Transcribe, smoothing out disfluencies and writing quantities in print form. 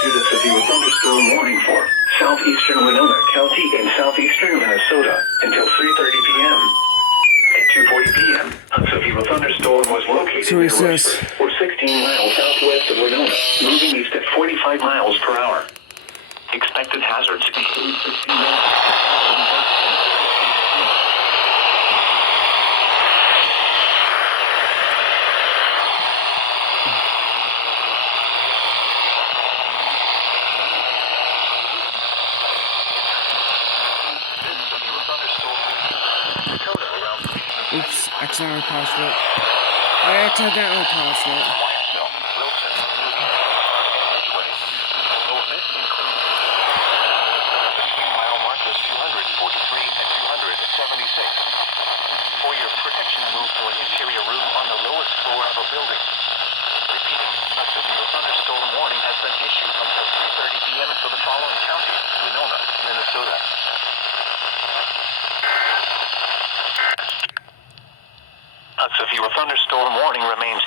issued a severe thunderstorm warning for southeastern Winona County and southeastern Minnesota until 3:30 p.m. At 2:40 p.m., a severe thunderstorm was located near Rushford, or 16 miles southwest of Winona, moving east at 45 miles per hour. Expected hazards include 16 miles. Oops, accidentally paused it. I accidentally paused it. For your protection, move to an interior room on the lowest floor of a building. Repeating, a severe thunderstorm warning has been issued until 3:30 p.m. for the following counties: Winona, Minnesota. A severe thunderstorm warning remains